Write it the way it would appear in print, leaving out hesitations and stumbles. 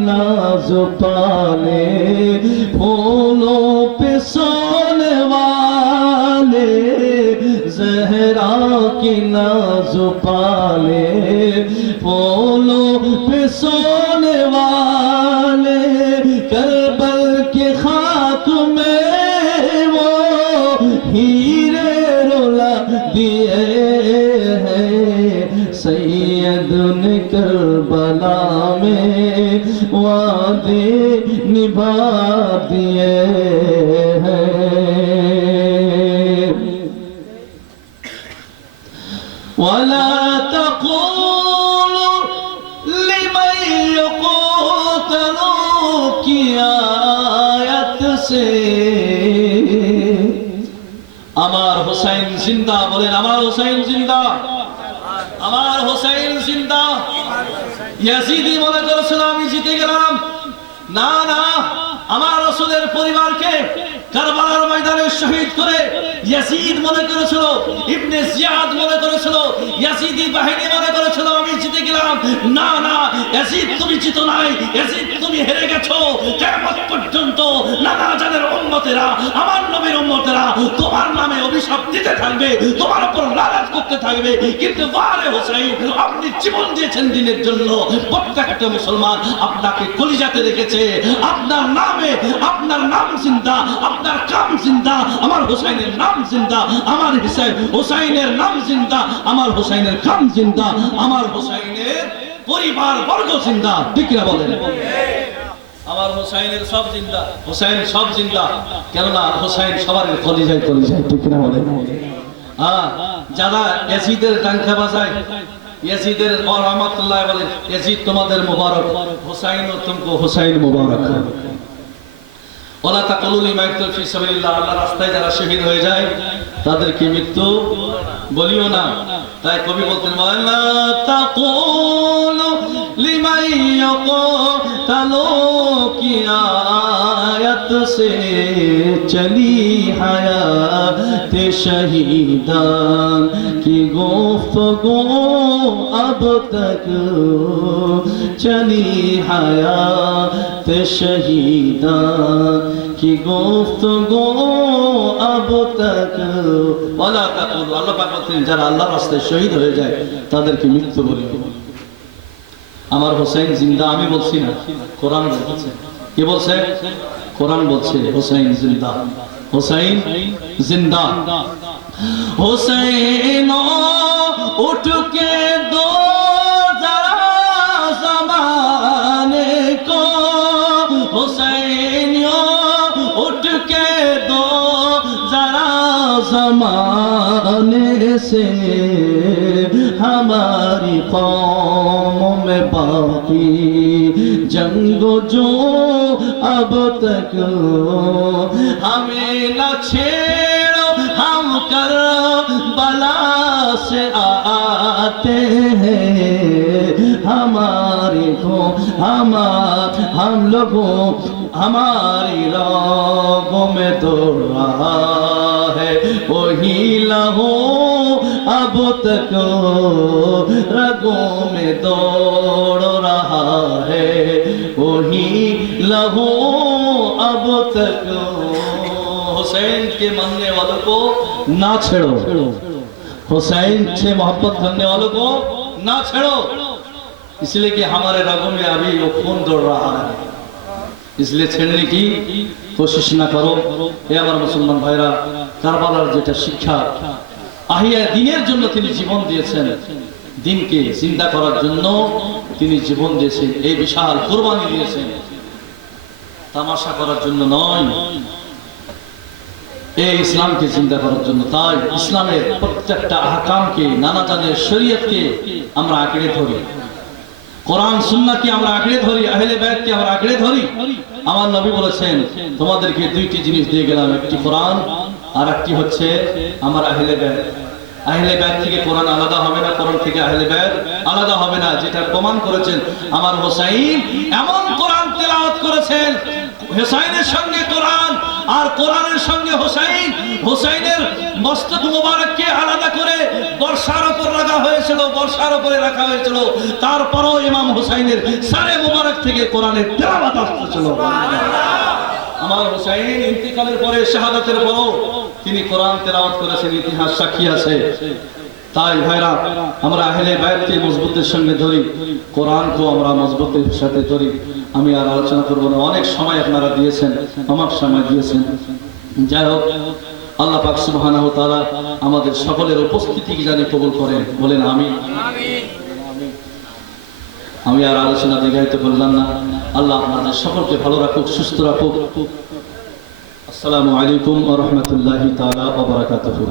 नाज पाले फूलों पे सोने वाले ज़हरा की नाज पाले फूलों पे सोने वाले करबल के खाक में वो हीरे रुला दिए हैं सैयद ने करबला में वादे निभा दिए हैं वला तक़ूलु लिमन युक़तलु की आयत से আমার হুসাইন জিন্দা বলেন আমার হুসাইন জিন্দা আমার হুসাইন জিন্দা ইয়াজিদি মনে করেছিল আমি জিতে গেলাম না না আমার রাসূলের পরিবারকে কারবালার ময়দানে শহীদ করে ইয়াজিদ মনে করেছিল ইবনে জিয়াদ মনে করেছিল ইয়াজিদি বাহিনী মনে করেছিল আমি জিতে গেলাম না না ইয়াজিদ তুমি জিতো নাই ইয়াজিদ তুমি হেরে গেছো কিয়ামত পর্যন্ত নানা জানের উম্মতেরা আমার নবীর উম্মতেরা তোমার নামে অভিশাপ দিতে থাকবে তোমার উপর লানত করতে থাকবে কিন্তু বারে হোসেন আপনি জীবন দিয়েছেন দিনের জন্য প্রত্যেকটা মুসলমান আপনাকে কলিজাতে রেখেছে আপনার নামে আপনার নাম জিন্দা আপনার কাম জিন্দা আমার হোসেনের নাম জিন্দা আমার হোসেনের নাম জিন্দা আমার হোসেনের কাম জিন্দা আমার হোসেনের পরিবার বর্গ জিন্দা ঠিক না বলেন আমার হোসেনের সব জিন্দা হোসেন সব জিন্দা কেননা হোসেন সবার কলিজায় কলিজায় ঠিক না বলেন যারা ইয়াজিদের টাঙ্কা বাজায় ইয়াজিদের রহমাতুল্লাহ বলে ইয়াজিদ তোমাদের মুবারক হোসেন ও তুমকো হোসেন মুবারক ওয়ালা তাকুলু লিমা ইয়াকতুলু ফি সাবিলিল্লাহ আল্লাহর রাস্তায় যারা শহীদ হয়ে যায় তাদেরকে মৃত্যু বলিও না তাই কবি বলতেন ওয়ালা তাকুলু লিমা ইয়াকতুলু কি আয়াত সে চলি হায়াত শহীদান কি গুফতগু अब तक चली हयात शहीदा की गुफ्तगू अब तक वला तकुल আল্লাহ পাক বলেন যারা আল্লাহর রাস্তায় শহীদ হয়ে যায় তাদেরকে মৃত্যু বলিও আমার হোসেন জিন্দা আমি বলছি না কোরআন বলছে কি বলছে কোরআন বলছে হোসেন জিন্দা হোসেন জিন্দা হোসেন उठ के दो जरा ज़माने को हुसैनियों उठ के दो जरा ज़माने से हमारी कौम में बाकी जंग जो अब तक हमें न छेड़ो हम कर बला से आते हैं हमारे को हम लोगों हमारी रागों में दौड़ रहा है वही लहू अब तक रगों में दौड़ रहा है वही लहू अब तक हुसैन के मानने वालों को ना छेड़ो हुसैन से मोहब्बत करने वालों को ना छेड़ो इसलिए कि हमारे रगों में अभी वो खून दौड़ रहा है इसलिए छेड़ने की कोशिश ना करो ये हमारे मुसलमान भाईरा কারবালার যেটা শিক্ষা আহিয়া দ্বীনের জন্য তিনি জীবন দিয়েছেন দ্বীনকে জিন্দা করার জন্য তিনি জীবন দিয়েছেন এই বিশাল কুরবানি দিয়েছেন তামাশা করার জন্য নয় এই ইসলামকে জিন্দা করার জন্য তাই ইসলামের প্রত্যেকটা আহকামকে নানা জানের শরীয়তকে আমরা আঁকড়ে ধরি কোরআন সুন্নাহকে আমরা আঁকড়ে ধরি আহলে বাইতকে আমরা আঁকড়ে ধরি আমার নবী বলেছেন তোমাদেরকে দুইটি জিনিস দিয়ে গেলাম একটি কোরআন আর একটি হচ্ছে আমার আহলে বাইত আহলে বাইত থেকে কোরআন আলাদা হবে না কোরআন থেকে আহলে বাইত আলাদা হবে না যেটা প্রমাণ করেছেন আমার হোসেন এমন কোরআন তেলাওয়াত করেছেন হোসেনের সঙ্গে কোরআন আর কোরআনের সঙ্গে হোসাইনের মস্তক মুবারককে আলাদা করে বর্ষার উপর রাখা হয়েছিল তারপরও ইমাম হোসাইনের সারে মুবারক থেকে কোরআনের তেলাওয়াত আসছিল। আমার হোসাইন ইন্তিকালের পরে শাহাদাতের পরও তিনি কোরআন তেলাওয়াত করেছেন, ইতিহাস সাক্ষী আছে। তাই ভাইরা, আমরা আহলে বায়াতকে মজবুতের সঙ্গে ধরি, কোরআনকেও আমরা মজবুতের সাথে ধরি। আমি আর আলোচনা করব না, অনেক সময় আপনারা দিয়েছেন, আমার সময় দিয়েছেন। যাই হোক, আল্লাহ পাক সুবহানাহু ওয়া তাআলা আমাদের সকলের উপস্থিতিকে জানি কবুল করেন, বলেন আমিন। আমি আর আলোচনা দীর্ঘায়িত করলাম না। আল্লাহ আপনাদের সকলকে ভালো রাখুক, সুস্থ রাখুক। আসসালামু আলাইকুম ওয়া রাহমাতুল্লাহি তাআলা ওয়া বারাকাতুহু।